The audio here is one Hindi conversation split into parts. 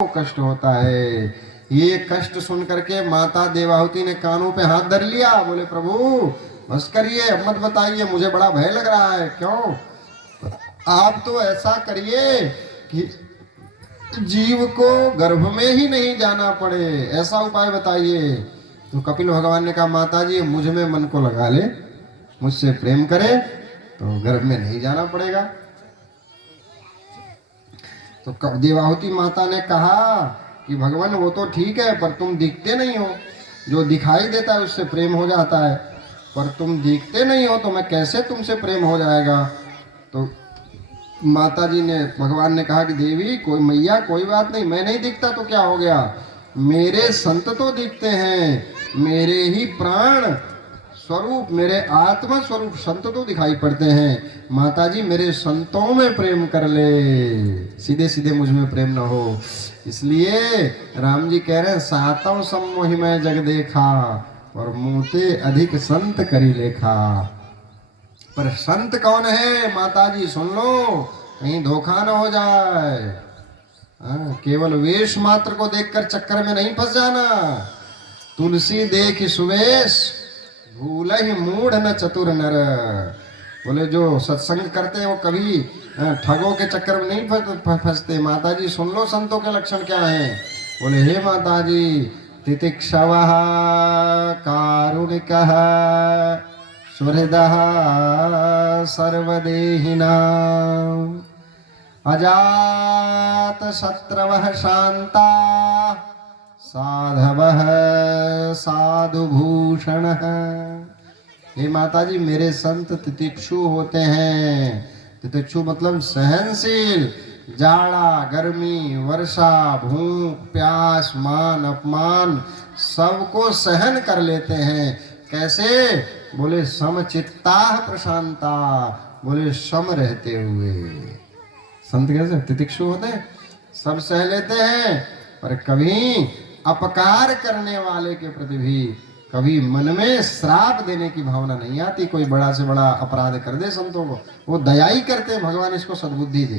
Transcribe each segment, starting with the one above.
कष्ट होता है। ये कष्ट सुन करके माता देवाहुति ने कानों पे हाथ धर लिया। बोले प्रभु बस करिए, अब मत बताइए, मुझे बड़ा भय लग रहा है। क्यों? आप तो ऐसा करिए कि जीव को गर्भ में ही नहीं जाना पड़े, ऐसा उपाय बताइए। तो कपिल भगवान ने कहा माता जी मुझ में मन को लगा ले, मुझसे प्रेम करे तो गर्भ में नहीं जाना पड़ेगा। तो देवाहुति माता ने कहा कि भगवान वो तो ठीक है, पर तुम दिखते नहीं हो। जो दिखाई देता है उससे प्रेम हो जाता है, पर तुम दिखते नहीं हो तो मैं कैसे तुमसे प्रेम हो जाएगा। तो माता जी ने भगवान ने कहा कि देवी कोई मैया कोई बात नहीं, मैं नहीं दिखता तो क्या हो गया, मेरे संत तो दिखते हैं, मेरे ही प्राण स्वरूप, मेरे आत्मा स्वरूप संत तो दिखाई पड़ते हैं। माता जी मेरे संतों में प्रेम कर ले, सीधे सीधे मुझ में प्रेम ना हो। इसलिए राम जी कह रहे हैं सातों सम्मोहि मैं जग देखा, और मूते अधिक संत करी लेखा। पर संत कौन है माता जी सुन लो, कहीं धोखा न हो जाए। केवल वेश मात्र को देखकर चक्कर में नहीं फंस जाना। तुलसी देख सुवेश भूल ही मूढ़ न चतुर नर। बोले जो सत्संग करते हैं वो कभी ठगों के चक्कर में नहीं फंसते। माता जी सुन लो संतों के लक्षण क्या हैं। बोले हे माता जी तितिक्षवः कारुणिकः सुहृदः सर्वदेहिनां अजात शत्रवः शांता साधवः साधुभूषणः। हे माता जी मेरे संत तितिक्षु होते हैं। तितिक्षु मतलब सहनशील, जाड़ा गर्मी वर्षा भूख प्यास मान अपमान सबको सहन कर लेते हैं। कैसे? बोले समचित्ता प्रशांता, बोले सम रहते हुए। संत कैसे? तितिक्षु होते हैं, सब सह लेते हैं, पर कभी अपकार करने वाले के प्रति भी कभी मन में श्राप देने की भावना नहीं आती। कोई बड़ा से बड़ा अपराध कर दे संतों को, वो दया ही करते हैं, भगवान इसको सद्बुद्धि दे।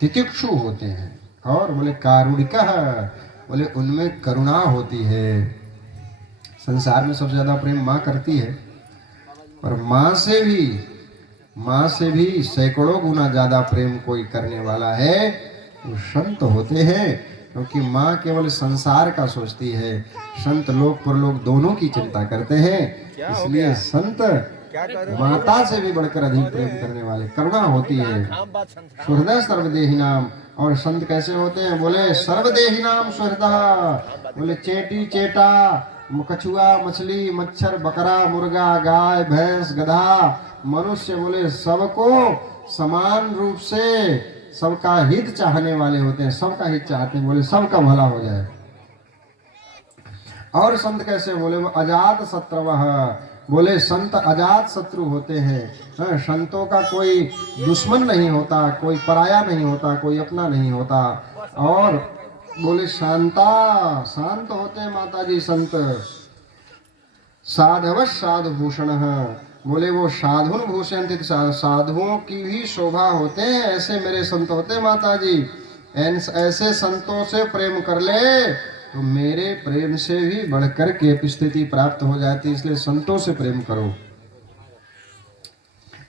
तितिक्षु होते हैं। और बोले कारुणिका, बोले उनमें करुणा होती है। संसार में सबसे ज्यादा प्रेम माँ करती है, पर माँ से भी सैकड़ों गुना ज्यादा प्रेम कोई करने वाला है वो संत होते हैं। क्योंकि माँ केवल संसार का सोचती है, संत लोक परलोक दोनों की चिंता करते हैं। इसलिए संत माता से भी बढ़कर अधिक प्रेम करने वाले, करुणा होती है। सुहृदः सर्वदेहिनाम। और संत कैसे होते हैं? बोले सर्वदेहिनाम सुहृदः, बोले चेटी चेटा कछुआ मछली मच्छर बकरा मुर्गा गाय भैंस गधा मनुष्य, बोले सबको समान रूप से सबका हित चाहने वाले होते हैं, सबका हित चाहते हैं, बोले सबका भला हो जाए। और संत कैसे? बोले वो अजात शत्रवः, बोले संत अजात शत्रु होते हैं। संतों का कोई दुश्मन नहीं होता, कोई पराया नहीं होता, कोई अपना नहीं होता। और बोले शांता, शांत होते हैं माता जी संत। साधव साधु भूषण, बोले वो साधुन भूषण, साधुओं की भी शोभा होते हैं, ऐसे मेरे संत होते हैं माता जी। ऐसे संतों से प्रेम कर ले तो मेरे प्रेम से भी बढ़कर के स्थिति प्राप्त हो जाती। इसलिए संतों से प्रेम करो।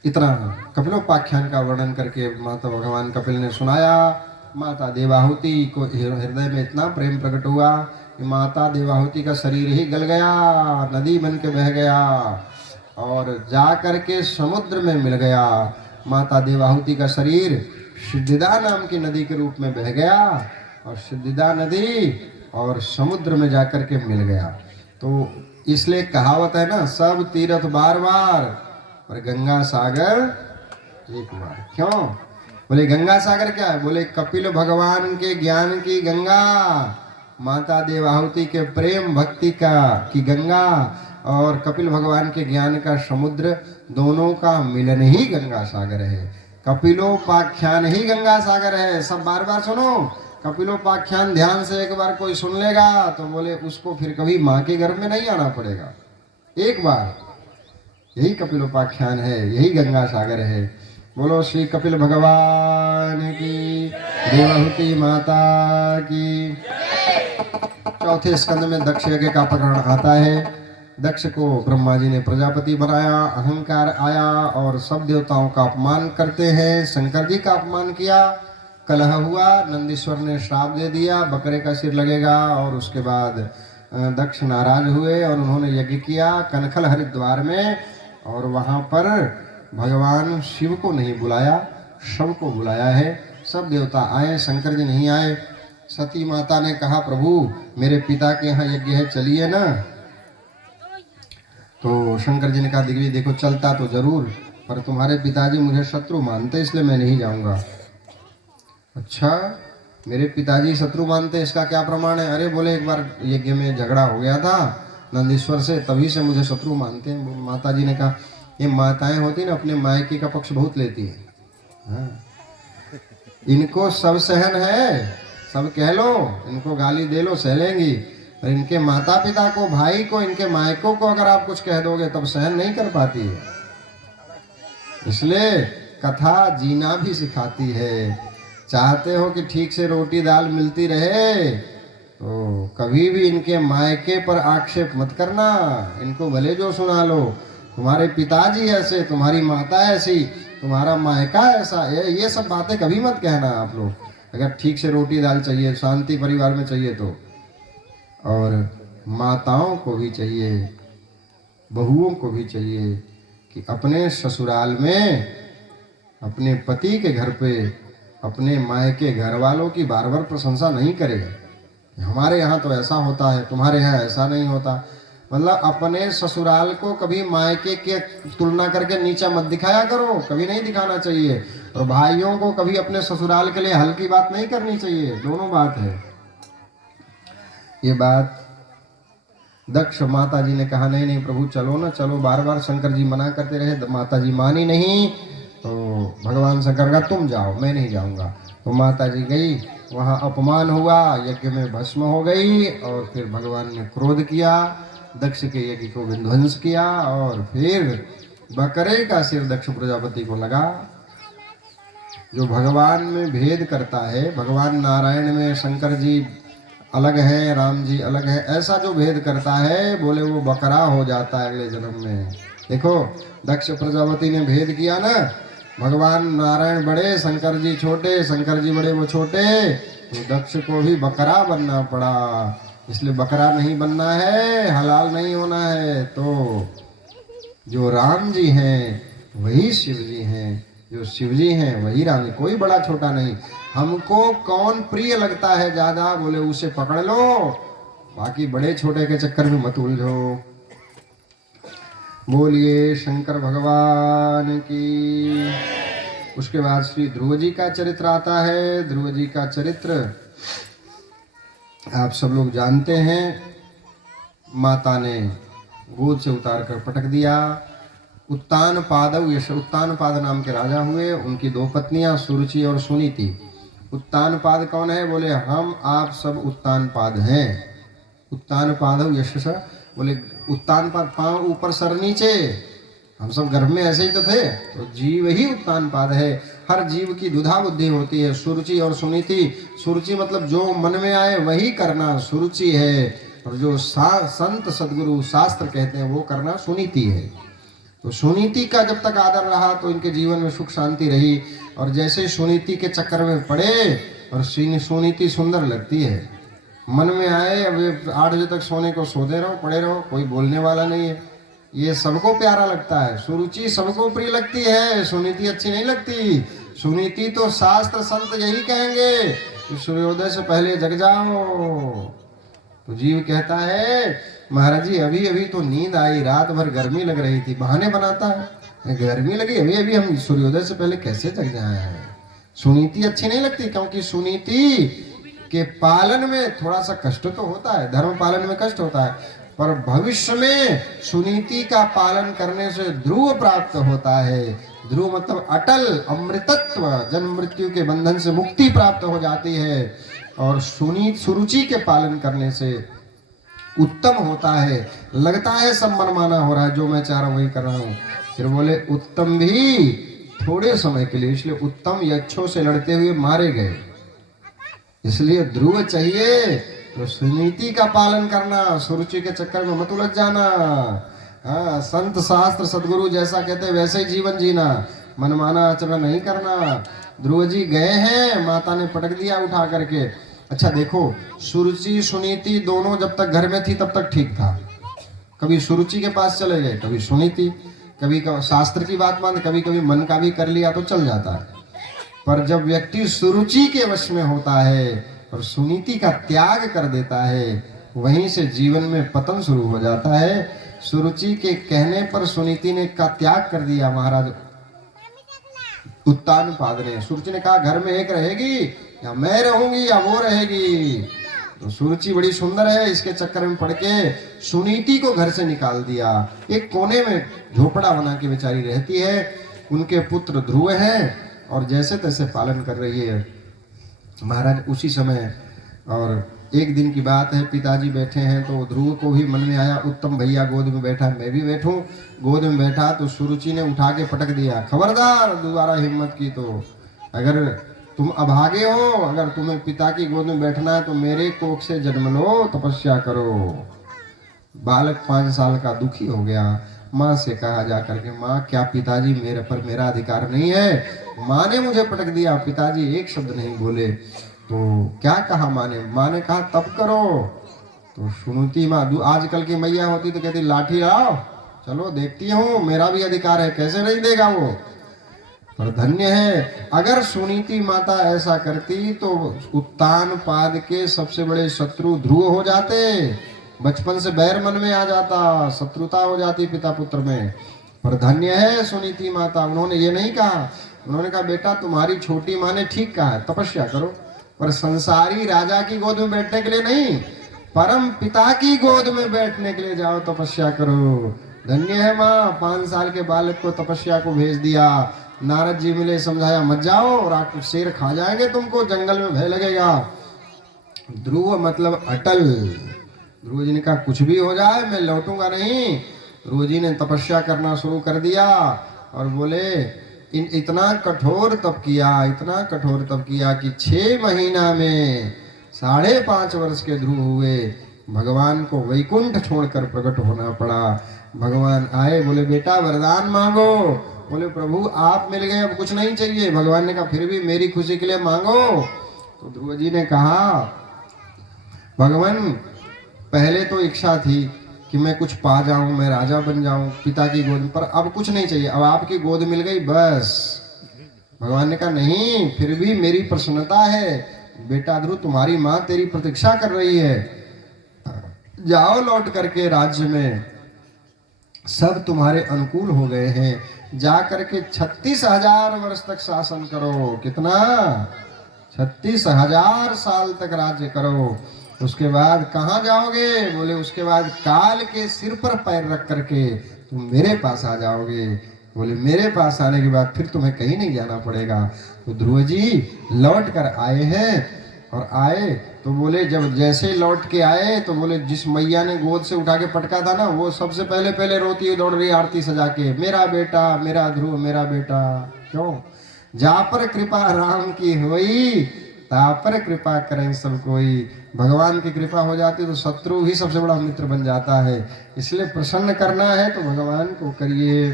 इतना कपिलोपाख्यान का वर्णन करके माता भगवान कपिल ने सुनाया। माता देवाहुति को हृदय में इतना प्रेम प्रकट हुआ कि माता देवाहुति का शरीर ही गल गया, नदी बन के बह गया और जा करके समुद्र में मिल गया। माता देवाहुति का शरीर सिद्धिदा नाम की नदी के रूप में बह गया और सिद्धिदा नदी और समुद्र में जाकर के मिल गया। तो इसलिए कहावत है ना, सब तीर्थ बार बार पर गंगा सागर एक बार। क्यों? बोले गंगा सागर क्या है? बोले कपिल भगवान के ज्ञान की गंगा, माता देवाहुति के प्रेम भक्ति की गंगा और कपिल भगवान के ज्ञान का समुद्र, दोनों का मिलन ही गंगा सागर है। कपिलोपाख्यान ही गंगा सागर है। सब बार बार सुनो कपिलोपाख्यान, ध्यान से एक बार कोई सुन लेगा तो बोले उसको फिर कभी माँ के गर्भ में नहीं आना पड़ेगा। एक बार यही कपिलोपाख्यान है, यही गंगा सागर है। बोलो श्री कपिल भगवान की, देवहूति माता की। चौथे स्कंद में दक्ष यज्ञ का प्रकरण आता है। दक्ष को ब्रह्मा जी ने प्रजापति बनाया, अहंकार आया और सब देवताओं का अपमान करते हैं। शंकर जी का अपमान किया, कलह हुआ, नंदीश्वर ने श्राप दे दिया बकरे का सिर लगेगा। और उसके बाद दक्ष नाराज हुए और उन्होंने यज्ञ किया कनखल हरिद्वार में। और वहाँ पर भगवान शिव को नहीं बुलाया, शव को बुलाया है। सब देवता आए, शंकर जी नहीं आए। सती माता ने कहा प्रभु मेरे पिता के यहाँ यज्ञ है, चलिए ना। तो शंकर जी ने कहा दिग्विजय देखो चलता तो जरूर, पर तुम्हारे पिताजी मुझे शत्रु मानते इसलिए मैं नहीं जाऊंगा। अच्छा, मेरे पिताजी शत्रु मानते, इसका क्या प्रमाण है? अरे बोले एक बार यज्ञ में झगड़ा हो गया था नंदीश्वर से, तभी से मुझे शत्रु मानते हैं। माता जी ने कहा ये माताएं होती ना अपने मायके का पक्ष बहुत लेती है। हाँ। इनको सब सहन है, सब कह लो, इनको गाली दे लो सह लेंगी, और इनके माता पिता को, भाई को, इनके मायकों को अगर आप कुछ कह दोगे तब सहन नहीं कर पाती है। इसलिए कथा जीना भी सिखाती है। चाहते हो कि ठीक से रोटी दाल मिलती रहे तो कभी भी इनके मायके पर आक्षेप मत करना। इनको भले जो सुना लो, तुम्हारे पिताजी ऐसे, तुम्हारी माता ऐसी, तुम्हारा मायका ऐसा, ये सब बातें कभी मत कहना आप लोग। अगर ठीक से रोटी दाल चाहिए, शांति परिवार में चाहिए तो। और माताओं को भी चाहिए, बहुओं को भी चाहिए कि अपने ससुराल में, अपने पति के घर पे, अपने मायके घर वालों की बार बार प्रशंसा नहीं करे। हमारे यहाँ तो ऐसा होता है, तुम्हारे यहाँ ऐसा नहीं होता। मतलब अपने ससुराल को कभी मायके के तुलना करके नीचा मत दिखाया करो, कभी नहीं दिखाना चाहिए। और भाइयों को कभी अपने ससुराल के लिए हल्की बात नहीं करनी चाहिए, दोनों बात है। ये बात दक्ष माता जी ने कहा नहीं नहीं प्रभु चलो ना चलो, बार बार शंकर जी मना करते रहे, माता जी मानी नहीं। तो भगवान शंकर का तुम जाओ, मैं नहीं जाऊंगा। तो माता जी गई, वहाँ अपमान हुआ, यज्ञ में भस्म हो गई। और फिर भगवान ने क्रोध किया, दक्ष के यज्ञ को विध्वंस किया। और फिर बकरे का सिर दक्ष प्रजापति को लगा। जो भगवान में भेद करता है, भगवान नारायण में शंकर जी अलग है, राम जी अलग है, ऐसा जो भेद करता है बोले वो बकरा हो जाता है अगले जन्म में। देखो दक्ष प्रजापति ने भेद किया ना, भगवान नारायण बड़े, शंकर जी छोटे, शंकर जी बड़े वो छोटे, तो दक्ष को भी बकरा बनना पड़ा। इसलिए बकरा नहीं बनना है, हलाल नहीं होना है। तो जो राम जी हैं वही शिव जी हैं, जो शिव जी हैं वही राम जी, कोई बड़ा छोटा नहीं। हमको कौन प्रिय लगता है ज्यादा बोले उसे पकड़ लो, बाकी बड़े छोटे के चक्कर में मत उलझो। बोलिए शंकर भगवान की। उसके बाद श्री ध्रुव जी का चरित्र आता है। ध्रुव जी का चरित्र आप सब लोग जानते हैं। माता ने गोद से उतार कर पटक दिया। उत्तान पादव, यश उत्तान पाद नाम के राजा हुए। उनकी दो पत्नियां सुरुचि और सुनीति। उत्तान पाद कौन है? बोले हम आप सब उत्तान पाद हैं। उत्तान पादव यश बोले उत्तान पाद, पांव ऊपर सर नीचे, हम सब गर्भ में ऐसे ही तो थे। तो जीव ही उत्तान पाद है। हर जीव की दुधा बुद्धि होती है। सुरुचि और सुनीति, सुरुचि मतलब जो मन में आए वही करना सुरुचि है, और जो संत सदगुरु शास्त्र कहते हैं वो करना सुनीति है। तो सुनीति का जब तक आदर रहा तो इनके जीवन में सुख शांति रही। और जैसे सुनीति के चक्कर में पड़े, और सुनीति सुंदर लगती है, मन में आए अब 8 बजे तक सोने को सोते रहो, पड़े रहो, कोई बोलने वाला नहीं है, ये सबको प्यारा लगता है। सुरुचि सबको प्रिय लगती है, सुनीति अच्छी नहीं लगती। सुनीति तो शास्त्र संत यही कहेंगे कि सूर्योदय से पहले जग जाओ। तो जीव कहता है महाराज जी अभी अभी तो नींद आई, रात भर गर्मी लग रही थी, बहाने बनाता है, गर्मी लगी अभी अभी, हम सूर्योदय से पहले कैसे जग जाए। सुनीति अच्छी नहीं लगती, क्योंकि सुनीति के पालन में थोड़ा सा कष्ट तो होता है, धर्म पालन में कष्ट होता है, पर भविष्य में सुनीति का पालन करने से ध्रुव प्राप्त होता है। ध्रुव मतलब अटल अमृतत्व, जन्म मृत्यु के बंधन से मुक्ति प्राप्त हो जाती है। और सुरुचि के पालन करने से उत्तम होता है। लगता है सब मनमाना हो रहा है, जो मैं चाह रहा हूँ वही कर रहा हूँ। फिर बोले उत्तम भी थोड़े समय के लिए, इसलिए उत्तम यक्षों से लड़ते हुए मारे गए। इसलिए ध्रुव चाहिए तो सुनीति का पालन करना, सुरुचि के चक्कर में मत उलझ जाना। हाँ, संत शास्त्र सदगुरु जैसा कहते हैं वैसे ही जीवन जीना, मनमाना आचरण नहीं करना। ध्रुव जी गए हैं, माता ने पटक दिया उठा करके। अच्छा देखो, सुरुचि सुनीति दोनों जब तक घर में थी तब तक ठीक था। कभी सुरुचि के पास चले गए, कभी सुनीति, कभी शास्त्र की बात मान, कभी कभी मन का भी कर लिया तो चल जाता है। पर जब व्यक्ति सुरुचि के वश में होता है और सुनीति का त्याग कर देता है, वहीं से जीवन में पतन शुरू हो जाता है। सुरुचि के कहने पर सुनीति ने का त्याग कर दिया महाराज उत्तानपाद ने। सुरुचि ने कहा घर में एक रहेगी, या मैं रहूंगी या वो रहेगी। तो सुरुचि बड़ी सुंदर है, इसके चक्कर में पड़ के सुनीति को घर से निकाल दिया। एक कोने में झोपड़ा बना के बेचारी रहती है। उनके पुत्र ध्रुव हैं और जैसे तैसे पालन कर रही है महाराज उसी समय। और एक दिन की बात है, पिताजी बैठे हैं तो ध्रुव को भी मन में आया उत्तम भैया गोद में बैठा, मैं भी बैठूं। गोद में बैठा तो सुरुचि ने उठा के पटक दिया, खबरदार दोबारा हिम्मत की तो, अगर तुम अभागे हो, अगर तुम्हें पिता की गोद में बैठना है तो मेरे कोख से जन्म लो, तपस्या करो। बालक 5 साल का दुखी हो गया, माँ से कहा जा करके, माँ क्या पिताजी मेरे पर मेरा अधिकार नहीं है? माँ ने मुझे पटक दिया। पिताजी एक शब्द नहीं बोले। तो क्या कहा माँ ने? माँ ने कहा तब करो। तो सुनती माँ, आजकल की मैया होती तो कहती लाठी आओ, चलो देखती हूँ, मेरा भी अधिकार है, कैसे नहीं देगा वो। पर धन्य है, अगर सुनीति माता ऐसा करती तो उत्तानपाद के सबसे बड़े शत्रु ध्रुव हो जाते। बचपन से बैर मन में आ जाता, शत्रुता हो जाती पिता पुत्र में। पर धन्य है सुनीति माता, उन्होंने ये नहीं कहा। उन्होंने कहा बेटा तुम्हारी छोटी माँ ने ठीक कहा है, तपस्या करो, पर संसारी राजा की गोद में बैठने के लिए नहीं, परम पिता की गोद में बैठने के लिए जाओ, तपस्या करो। धन्य है माँ, 5 साल के बालक को तपस्या को भेज दिया। नारद जी मिले, समझाया मत जाओ, राक्षस शेर खा जाएंगे तुमको, जंगल में भय लगेगा। ध्रुव मतलब अटल। ध्रुव जी ने कहा कुछ भी हो जाए मैं लौटूंगा नहीं। ध्रुव जी ने तपस्या करना शुरू कर दिया और बोले इतना कठोर तप किया, इतना कठोर तप किया कि 6 महीना में 5.5 वर्ष के ध्रुव हुए। भगवान को वैकुंठ छोड़कर प्रकट होना पड़ा। भगवान आए, बोले बेटा वरदान मांगो। बोले प्रभु आप मिल गए, अब कुछ नहीं चाहिए। भगवान ने कहा फिर भी मेरी खुशी के लिए मांगो। तो ध्रुव जी ने कहा भगवान पहले तो इच्छा थी कि मैं कुछ पा जाऊं, मैं राजा बन जाऊं पिता की गोद में, पर अब कुछ नहीं चाहिए, अब आपकी गोद मिल गई बस। भगवान ने कहा नहीं, फिर भी मेरी प्रसन्नता है, बेटा ध्रुव तुम्हारी माँ तेरी प्रतीक्षा कर रही है, जाओ लौट करके राज्य में, सब तुम्हारे अनुकूल हो गए हैं, जा करके 36,000 वर्ष तक शासन करो। कितना? 36,000 साल तक राज्य करो। उसके बाद कहाँ जाओगे? बोले उसके बाद काल के सिर पर पैर रख करके तुम मेरे पास आ जाओगे। बोले मेरे पास आने के बाद फिर तुम्हें कहीं नहीं जाना पड़ेगा। तो ध्रुव जी लौट कर आए हैं, और आए तो बोले जब जैसे लौट के आए तो बोले जिस मैया ने गोद से उठा के पटका था ना, वो सबसे पहले रोती हुई दौड़ रही आरती सजा के, मेरा बेटा, मेरा ध्रुव, मेरा बेटा। क्यों? जा पर कृपा राम की होई, ता पर कृपा करें सब कोई। भगवान की कृपा हो जाती तो शत्रु ही सबसे बड़ा मित्र बन जाता है। इसलिए प्रसन्न करना है तो भगवान को करिए।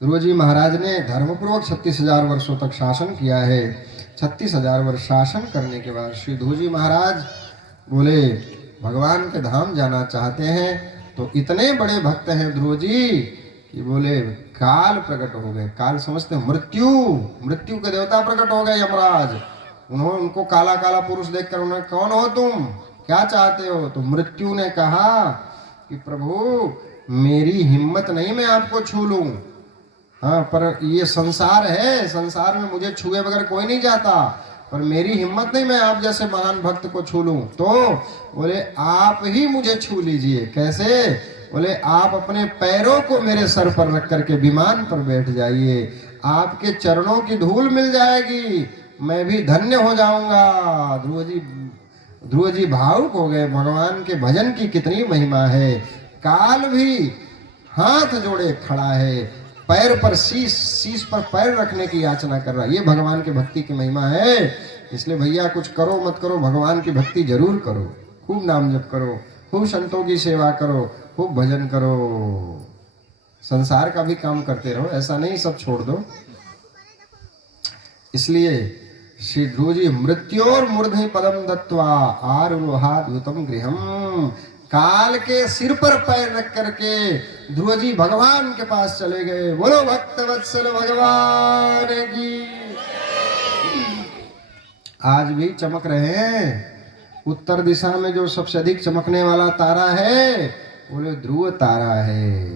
ध्रुव जी महाराज ने धर्मपूर्वक 36,000 वर्षों तक शासन किया है। 36,000 वर्ष शासन करने के बाद श्री ध्रुव जी महाराज बोले भगवान के धाम जाना चाहते हैं। तो इतने बड़े भक्त हैं ध्रुव जी कि बोले काल प्रकट हो गए। काल समझते हैं मृत्यु के देवता प्रकट हो गए यमराज। उन्होंने उनको काला काला पुरुष देखकर उन्होंने कौन हो तुम, क्या चाहते हो? तो मृत्यु ने कहा कि प्रभु मेरी हिम्मत नहीं मैं आपको छू लूं, हाँ पर ये संसार है, संसार में मुझे छुए बगैर कोई नहीं जाता, पर मेरी हिम्मत नहीं मैं आप जैसे महान भक्त को छू लूं। तो बोले आप ही मुझे छू लीजिए। कैसे? बोले आप अपने पैरों को मेरे सर पर रख करके विमान पर बैठ जाइए, आपके चरणों की धूल मिल जाएगी, मैं भी धन्य हो जाऊंगा। ध्रुव जी भावुक हो गए। भगवान के भजन की कितनी महिमा है। काल भी हाथ जोड़े खड़ा है, पैर पर शीश पर पैर रखने की याचना कर रहा है। ये भगवान के भक्ति की महिमा है। इसलिए भैया कुछ करो मत करो, भगवान की भक्ति जरूर करो, खूब नाम जप करो, खूब संतों की सेवा करो, खूब भजन करो, संसार का भी काम करते रहो, ऐसा नहीं सब छोड़ दो। इसलिए श्री ध्रुव जी मृत्योर मूर्धनि पदम दत्वा आरुरोहाद्भुतम गृहम, काल के सिर पर पैर रख करके ध्रुव जी भगवान के पास चले गए। बोलो भक्त वत्सल भगवान की। आज भी चमक रहे हैं। उत्तर दिशा में जो सबसे अधिक चमकने वाला तारा है बोले ध्रुव तारा है।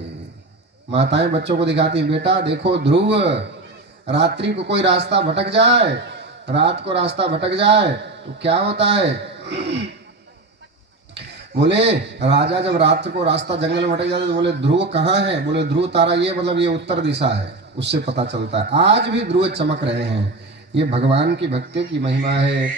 माताएं बच्चों को दिखाती, बेटा देखो ध्रुव। रात्रि को कोई रास्ता भटक जाए, रात को रास्ता भटक जाए तो क्या होता है? बोले राजा जब रात को रास्ता जंगल में भटक जाता तो बोले ध्रुव कहाँ है? बोले ध्रुव तारा ये मतलब ये उत्तर दिशा है, उससे पता चलता है। आज भी ध्रुव चमक रहे हैं। ये भगवान की भक्ति की महिमा है।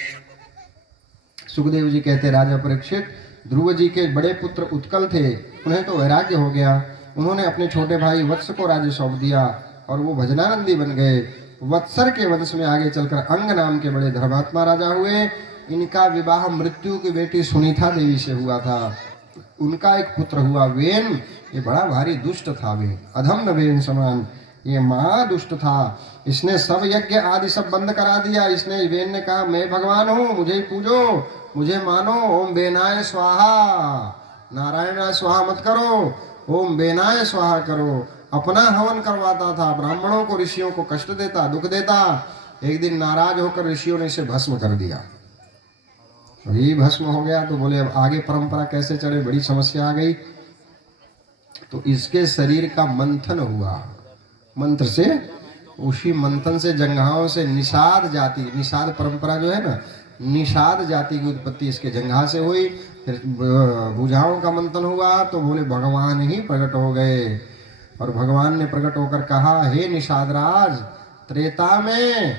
सुखदेव जी कहते राजा परीक्षित, ध्रुव जी के बड़े पुत्र उत्कल थे, उन्हें तो वैराग्य हो गया। उन्होंने अपने छोटे भाई वत्स को राज्य सौंप दिया और वो भजनानंदी बन गए। वत्सर के वंश में आगे चलकर अंग नाम के बड़े धर्मात्मा राजा हुए। इनका विवाह मृत्यु की बेटी सुनीता देवी से हुआ था। उनका एक पुत्र हुआ वेन। ये बड़ा भारी दुष्ट था, वे अधम वेन समान, ये महादुष्ट था। इसने सब यज्ञ आदि सब बंद करा दिया। इसने वेन ने कहा मैं भगवान हूँ, मुझे ही पूजो, मुझे मानो, ओम बेनाय स्वाहा, नारायण स्वाहा मत करो, ओम बेनाय स्वाहा करो। अपना हवन करवाता था, ब्राह्मणों को ऋषियों को कष्ट देता, दुख देता। एक दिन नाराज होकर ऋषियों ने इसे भस्म कर दिया। ये भस्म हो गया तो बोले अब आगे परंपरा कैसे चले, बड़ी समस्या आ गई। तो इसके शरीर का मंथन हुआ, मंत्र से, उसी मंथन से जंघाओं से निषाद जाति, निषाद परंपरा जो है ना, निषाद जाति की उत्पत्ति इसके जंघा से हुई। फिर भुजाओं का मंथन हुआ तो बोले भगवान ही प्रकट हो गए। और भगवान ने प्रकट होकर कहा, हे निषाद राज, त्रेता में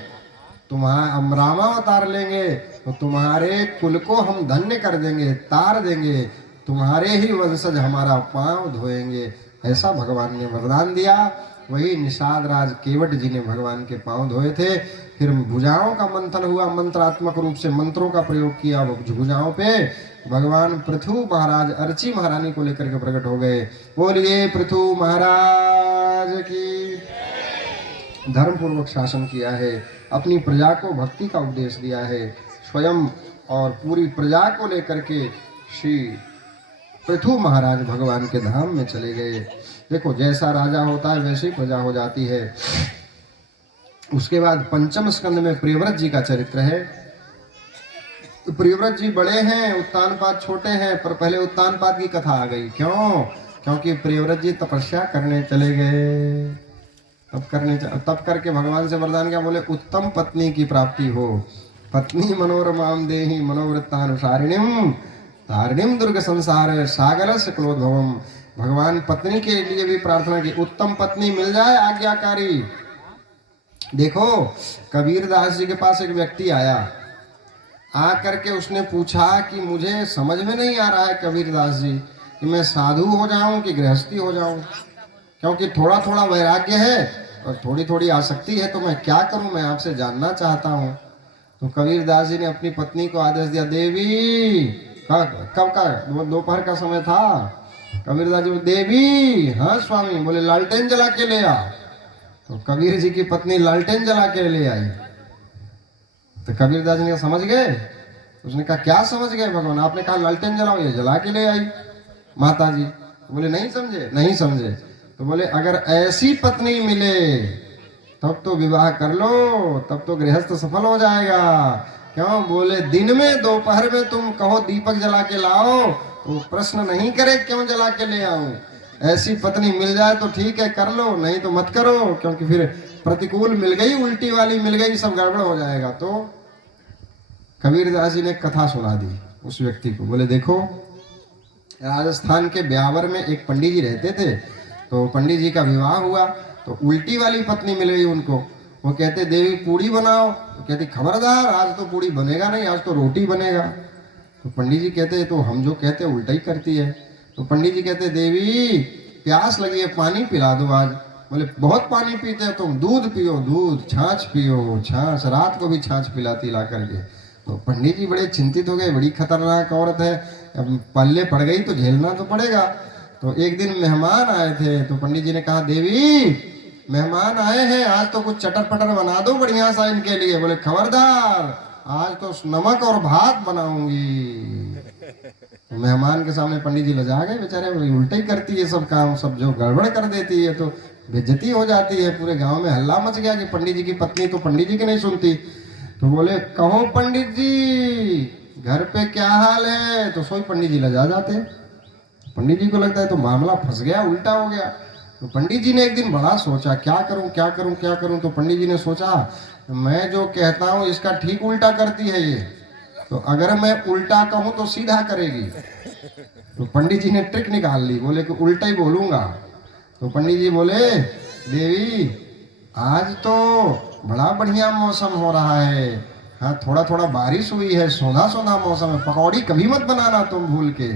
तुम्हारा रामा अवतार लेंगे तो तुम्हारे कुल को हम धन्य कर देंगे, तार देंगे, तुम्हारे ही वंशज हमारा पांव धोएंगे। ऐसा भगवान ने वरदान दिया। वही निषाद राज केवट जी ने भगवान के पांव धोए थे। फिर भुजाओं का मंथन हुआ, मंत्रात्मक रूप से मंत्रों का प्रयोग किया भुजाओं पे। भगवान पृथु महाराज अर्ची महारानी को लेकर के प्रकट हो गए। बोलिए पृथु महाराज की। धर्म पूर्वक शासन किया है, अपनी प्रजा को भक्ति का उपदेश दिया है। स्वयं और पूरी प्रजा को लेकर के श्री पृथु महाराज भगवान के धाम में चले गए। देखो जैसा राजा होता है वैसे ही प्रजा हो जाती है। उसके बाद पंचम स्कंद में प्रियव्रत जी का चरित्र है। तो प्रियव्रत जी बड़े हैं, उत्तानपाद छोटे हैं, पर पहले उत्तानपाद की कथा आ गई। क्यों? क्योंकि प्रियव्रत जी तपस्या करने चले गए। तप करके भगवान से वरदान क्या बोले, उत्तम पत्नी की प्राप्ति हो। पत्नी मनोरमाम देहि मनोवृत्तानुसारिणीम तारिणीम दुर्ग संसार सागर से क्लोद्भवम। भगवान पत्नी के लिए भी प्रार्थना की, उत्तम पत्नी मिल जाए आज्ञाकारी। देखो कबीर दास जी के पास एक व्यक्ति आया, आकर के उसने पूछा कि मुझे समझ में नहीं आ रहा है कबीर दास जी कि मैं साधु हो जाऊं कि गृहस्थी हो जाऊं, क्योंकि थोड़ा थोड़ा वैराग्य है और थोड़ी थोड़ी आसक्ति है, तो मैं क्या करूं, मैं आपसे जानना चाहता हूं। तो कबीर दास जी ने अपनी पत्नी को आदेश दिया, देवी, कब का दोपहर का समय था। कबीर दास जी, देवी, हाँ स्वामी। बोले लालटेन जला के ले आ। तो कबीर जी की पत्नी लालटेन जला के ले आई। तो कबीर दास जी ने समझ गए। उसने कहा क्या समझ गए भगवान, आपने कहा लालटेन जलाओ, ये जला के ले आई माता जी। बोले नहीं समझे, नहीं समझे। तो बोले अगर ऐसी पत्नी मिले तब तो विवाह कर लो, तब तो गृहस्थ सफल हो जाएगा। क्यों? बोले दिन में दोपहर में तुम कहो दीपक जला के लाओ तो प्रश्न नहीं करे क्यों जला के ले आऊं। ऐसी पत्नी मिल जाए तो ठीक है कर लो, नहीं तो मत करो, क्योंकि फिर प्रतिकूल मिल गई, उल्टी वाली मिल गई, सब गड़बड़ हो जाएगा। तो कबीर दास जी ने कथा सुना दी उस व्यक्ति को। बोले देखो राजस्थान के ब्यावर में एक पंडित जी रहते थे। तो पंडित जी का विवाह हुआ तो उल्टी वाली पत्नी मिल गई उनको। वो कहते देवी पूड़ी बनाओ, तो कहती खबरदार आज तो पूड़ी बनेगा नहीं, आज तो रोटी बनेगा। तो पंडित जी कहते तो हम जो कहते उल्टा ही करती है। तो पंडित जी कहते देवी प्यास लगी है, पानी पिला दो आज, बोले बहुत पानी पीते हो तुम, दूध पियो दूध, छाछ पियो छाछ, रात को भी छाछ पिलाती ला करके। तो पंडित जी बड़े चिंतित हो गए, बड़ी खतरनाक औरत है, अब पल्ले पड़ गई तो झेलना तो पड़ेगा। तो एक दिन मेहमान आए थे, तो पंडित जी ने कहा देवी मेहमान आए हैं, आज तो कुछ चटर पटर बना दो बढ़िया सा इनके लिए। बोले खबरदार, आज तो नमक और भात बनाऊंगी। तो मेहमान के सामने पंडित जी लजा गए, बेचारे उल्टे ही करती है सब काम, सब जो गड़बड़ कर देती है तो बेइज्जती हो जाती है। पूरे गांव में हल्ला मच गया कि पंडित जी की पत्नी तो पंडित जी की नहीं सुनती। तो बोले कहो पंडित जी घर पे क्या हाल है, तो सोई पंडित जी लजा जाते। पंडित जी को लगता है तो मामला फंस गया, उल्टा हो गया। तो पंडित जी ने एक दिन बड़ा सोचा क्या करूं क्या करूं क्या करूं। तो पंडित जी ने सोचा मैं जो कहता हूं इसका ठीक उल्टा करती है ये, तो अगर मैं उल्टा कहूं तो सीधा करेगी। तो पंडित जी ने ट्रिक निकाल ली, बोले कि उल्टा ही बोलूंगा। तो पंडित जी बोले देवी आज तो बड़ा बढ़िया मौसम हो रहा है, हाँ थोड़ा थोड़ा बारिश हुई है, सोना सोना मौसम है, पकौड़ी कभी मत बनाना तुम भूल के।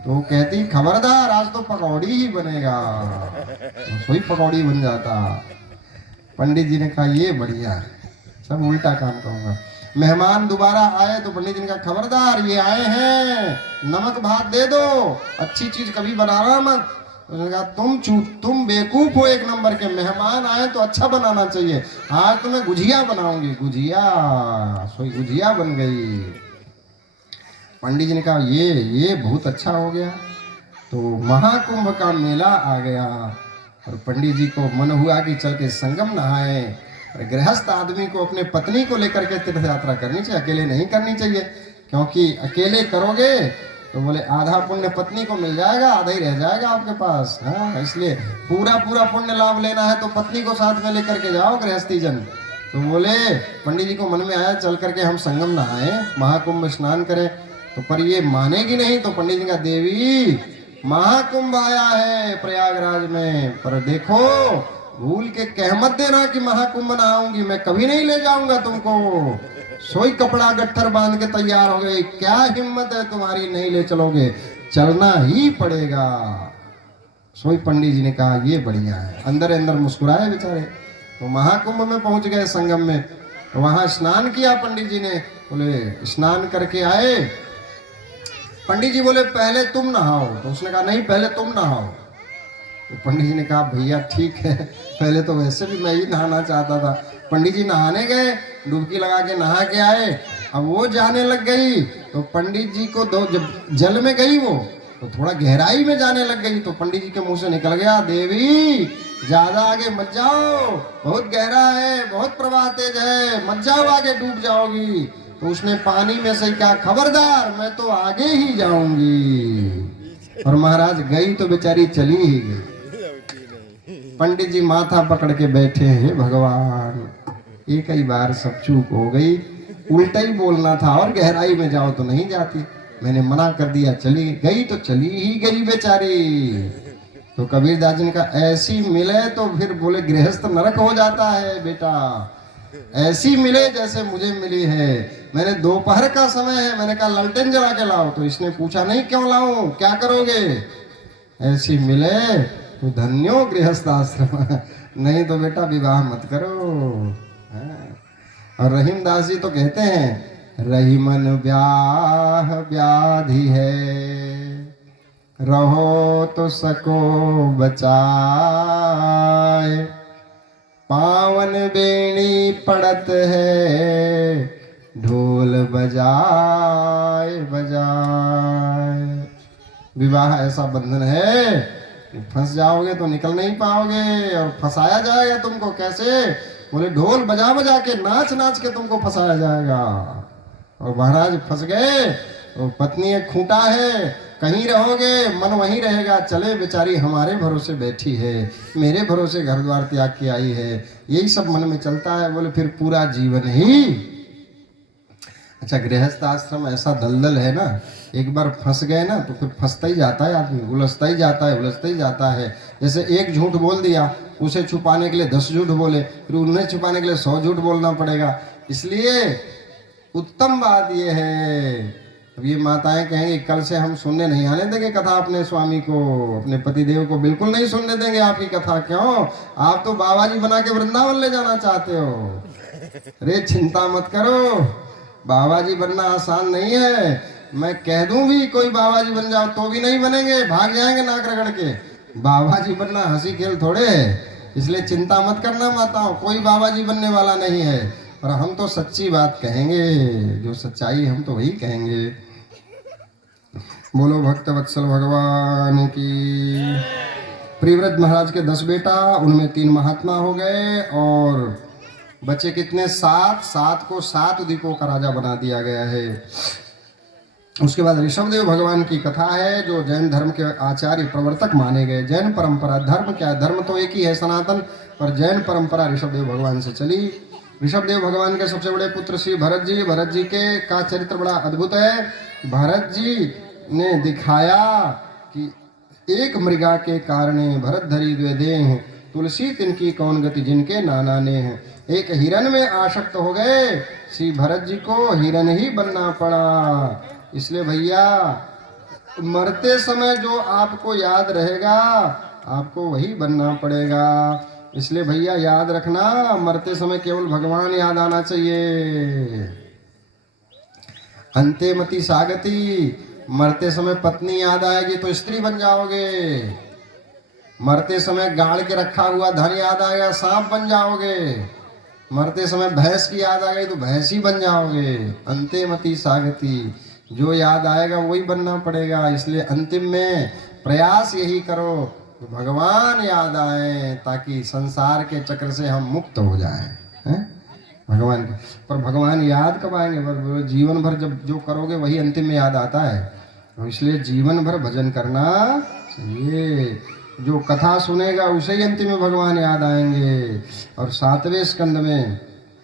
तो कहती खबरदार, आज तो पकौड़ी ही बनेगा। तो वही पकौड़ी बन जाता। पंडित जी ने कहा ये बढ़िया है, सब उल्टा काम कहूंगा। मेहमान दोबारा आए तो पंडित जी ने कहा खबरदार, ये आए हैं नमक भात दे दो, अच्छी चीज कभी बनाना मत। उसने कहा तुम बेवकूफ हो एक नंबर के, मेहमान आए तो अच्छा बनाना चाहिए, आज तो मैं गुजिया बनाऊंगी। गुजिया, सोई गुजिया बन गई। पंडित जी ने कहा ये बहुत अच्छा हो गया। तो महाकुंभ का मेला आ गया और पंडित जी को मन हुआ कि चल के संगम नहाए। गृहस्थ आदमी को अपने पत्नी को लेकर के तीर्थ यात्रा करनी चाहिए, अकेले नहीं करनी चाहिए, क्योंकि अकेले करोगे तो बोले आधा पुण्य पत्नी को मिल जाएगा, आधा ही रह जाएगा आपके पास। हाँ, इसलिए पूरा पुण्य लाभ लेना है तो पत्नी को साथ में लेकर के जाओ गृहस्थी जन। तो बोले पंडित जी को मन में आया चल करके हम संगम नहाए, महाकुंभ स्नान करें। तो पर ये मानेगी नहीं। तो पंडित जी का देवी महाकुंभ आया है प्रयागराज में, पर देखो भूल के कह मत देना कि महाकुंभ नहाऊंगी, मैं कभी नहीं ले जाऊंगा तुमको। सोई कपड़ा गट्ठर बांध के तैयार हो गई, क्या हिम्मत है तुम्हारी, नहीं ले चलोगे, चलना ही पड़ेगा। सोई पंडित जी ने कहा ये बढ़िया है, अंदर अंदर मुस्कुराए बेचारे। तो महाकुंभ में पहुंच गए संगम में, तो वहां स्नान किया पंडित जी ने। बोले स्नान करके आए, पंडित जी बोले पहले तुम नहाओ। तो उसने कहा नहीं पहले तुम नहाओ। तो पंडित जी ने कहा भैया ठीक है, पहले तो वैसे भी मैं ही नहाना चाहता था। पंडित जी नहाने गए, डुबकी लगा के नहा के आए। अब वो जाने लग गई तो पंडित जी को जब जल में गई वो तो थोड़ा गहराई में जाने लग गई। तो पंडित जी के मुंह से निकल गया देवी ज्यादा आगे मत जाओ, बहुत गहरा है, बहुत प्रवाह तेज है, मत जाओ आगे, डूब जाओगी। तो उसने पानी में से कहा खबरदार, मैं तो आगे ही जाऊंगी। और महाराज गई तो बेचारी चली ही गई। पंडित जी माथा पकड़ के बैठे हैं, भगवान एक ही बार सब चूक हो गई, उल्टा ही बोलना था, और गहराई में जाओ तो नहीं जाती, मैंने मना कर दिया, चली गई तो चली ही गई बेचारी। तो कबीरदास जी ने कहा ऐसी मिले तो फिर बोले गृहस्थ नरक हो जाता है बेटा, ऐसी मिले जैसे मुझे मिली है। मैंने दोपहर का समय है, मैंने कहा ललटेन जला के लाओ, तो इसने पूछा नहीं क्यों लाऊं, क्या करोगे, ऐसी मिले तो धन्यो गृहस्थ आश्रम, नहीं तो बेटा विवाह मत करो। और रहीमदास जी तो कहते हैं रहीमन ब्याह व्याधि है, रहो तो सको बचाए, पावन बेणी पड़त है, ढोल बजाए बजाए। विवाह ऐसा बंधन है कि फंस जाओगे तो निकल नहीं पाओगे, और फंसाया जाएगा तुमको कैसे, बोले ढोल बजा बजा के नाच नाच के तुमको फंसाया जाएगा। और महाराज फंस गए तो पत्नी एक खूंटा है, कहीं रहोगे मन वहीं रहेगा, चले बेचारी हमारे भरोसे बैठी है, मेरे भरोसे घर द्वार त्याग के आई है, यही सब मन में चलता है। बोले फिर पूरा जीवन ही। अच्छा गृहस्थ आश्रम ऐसा दलदल है ना, एक बार फंस गए ना तो फिर फंसता ही जाता है आदमी, उलझता ही जाता है, उलझता ही जाता है। जैसे एक झूठ बोल दिया, उसे छुपाने के लिए 10 झूठ बोले, फिर उन्हें छुपाने के लिए 100 झूठ बोलना पड़ेगा। इसलिए उत्तम बात यह है अब ये माताएं कहेंगे कल से हम सुनने नहीं आने देंगे कथा अपने स्वामी को, अपने पतिदेव को बिल्कुल नहीं सुनने देंगे आपकी कथा। क्यों? आप तो बाबा जी बना के वृंदावन ले जाना चाहते हो। अरे चिंता मत करो, बाबा जी बनना आसान नहीं है। मैं कह दूं भी कोई बाबा जी बन जाओ तो भी नहीं बनेंगे, भाग जाएंगे नाक रगड़ के। बाबा जी बनना हंसी खेल थोड़े है, इसलिए चिंता मत करना माताओं, कोई बाबा जी बनने वाला नहीं है। और हम तो सच्ची बात कहेंगे, जो सच्चाई हम तो वही कहेंगे। बोलो भक्त वत्सल भगवान की। प्रिव्रत महाराज के 10 बेटा, उनमें 3 महात्मा हो गए और बच्चे कितने? 7 को 7 द्वीपों का राजा बना दिया गया है। उसके बाद ऋषभदेव भगवान की कथा है, जो जैन धर्म के आचार्य प्रवर्तक माने गए। जैन परंपरा, धर्म क्या है? धर्म तो एक ही है सनातन, पर जैन परंपरा ऋषभदेव भगवान से चली। ऋषभदेव भगवान के सबसे बड़े पुत्र श्री भरत जी के का चरित्र बड़ा अद्भुत है। भरत जी ने दिखाया कि एक मृगा के कारणे भरत धरी द्वे देह, तुलसी तिनकी कौन गति जिनके नाना ने हैं। एक हिरन में आसक्त हो गए, श्री भरत जी को हिरन ही बनना पड़ा। इसलिए भैया मरते समय जो आपको याद रहेगा आपको वही बनना पड़ेगा। इसलिए भैया याद रखना, मरते समय केवल भगवान याद आना चाहिए। अंते मति सागति, मरते समय पत्नी याद आएगी तो स्त्री बन जाओगे। मरते समय गाड़ के रखा हुआ धन याद आएगा, सांप बन जाओगे। मरते समय भैंस की याद आ गई तो भैंस ही बन जाओगे। अंते मति सागति, जो याद आएगा वही बनना पड़ेगा। इसलिए अंतिम में प्रयास यही करो भगवान याद आए, ताकि संसार के चक्र से हम मुक्त हो जाएं, हैं? भगवान के, पर भगवान याद कब आएंगे? जीवन भर जब जो करोगे वही अंतिम में याद आता है। तो इसलिए जीवन भर भजन करना चाहिए। जो कथा सुनेगा उसे ही अंतिम में भगवान याद आएंगे। और 7वें स्कंद में